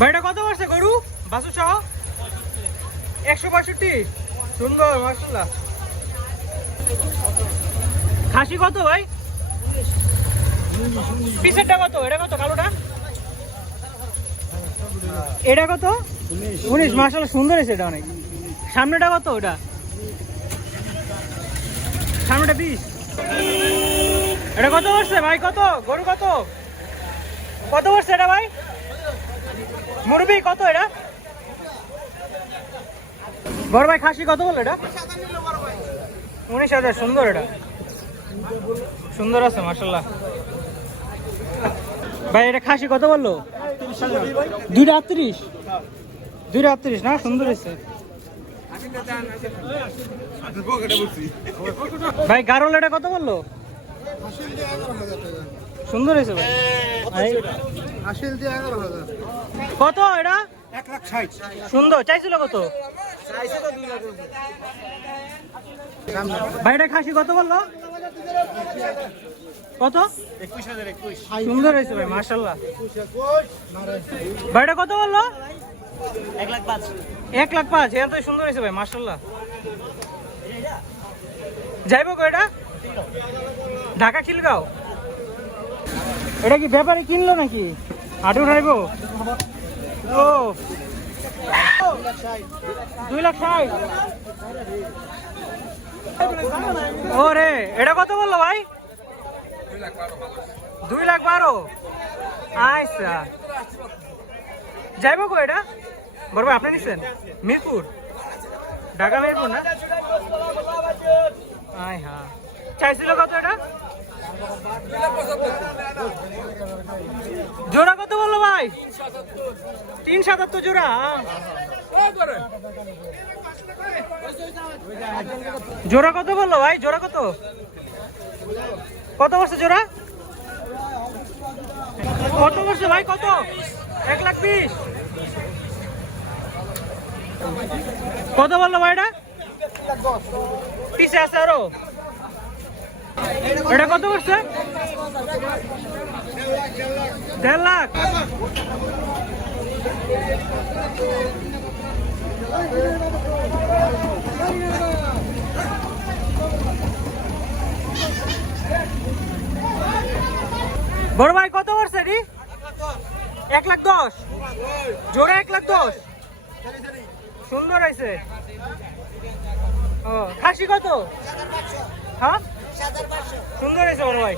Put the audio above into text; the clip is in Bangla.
ভাইটা কত পারছে গরু? বাসু সহ? একশো বাষট্টি সুন্দর মার্শাল্লাহ খাসি কত ভাই? পিসেরটা কত? এটা কত, কালোটা? এটা কত? উনিশ মার্শাল্লাহ সুন্দর এসে এটা অনেক। সামনেটা কত ওটা? সামনেটা বিশ। এটা কত বসছে ভাই? কত? গরু কত? কত বসছে এটা ভাই? মুরবি কত এটা? বড় ভাই, খাসি কত বলল এটা? উনিশ হাজার, সুন্দর এটা। সুন্দর আছে মার্শাল্লাহ ভাই, এটা খাসি কত বলল? দুইটা আটত্রিশ? দুইটা আটত্রিশ, না? সুন্দর হয়েছে। ভাই, গারল এটা কত বলল? সুন্দর হয়েছে ভাই। কত এটা? এক লাখ ষাট। সুন্দর চাইছিল কত? ভাই এটা খাসি কত বলল? কত? সুন্দর হয়েছে ভাই মার্শাল্লাহ ভাইটা কত বলল? এক লাখ পাঁচ। এক লাখ পাঁচ সুন্দর হয়েছে ভাই মার্শাল্লাহ যাইব এটা? ঢাকা খিলগাঁও। এটা কি ব্যাপারে কিনলো নাকি? হাটু উঠাইব ও। দুই লাখ ষাট। রে এটা কত বলল ভাই? দুই লাখ বারো। আচ্ছা। যাইব গো এটা? বড় আপনি নিচ্ছেন মিরপুর? ঢাকা মিরপুর না? আয় হ্যাঁ চাইছিল কত এটা? জোড়া কত বলল ভাই? তিন সাতাত্তর জোড়া জোড়া কত বলল ভাই? জোড়া কত? কত বলছে জোড়া? কত বলছে ভাই কত? এক লাখ বিশ। কত বলল ভাই এটা পিছে আছে আরও। এটা কত করছে? দেড় লাখ। বড় ভাই, কত করছে এটি এক লাখ দশ। জোরে এক লাখ দশ। সুন্দর হয়েছে। ও, খাসি কত? হ্যাঁ? সুন্দর হয়েছে বড় ভাই।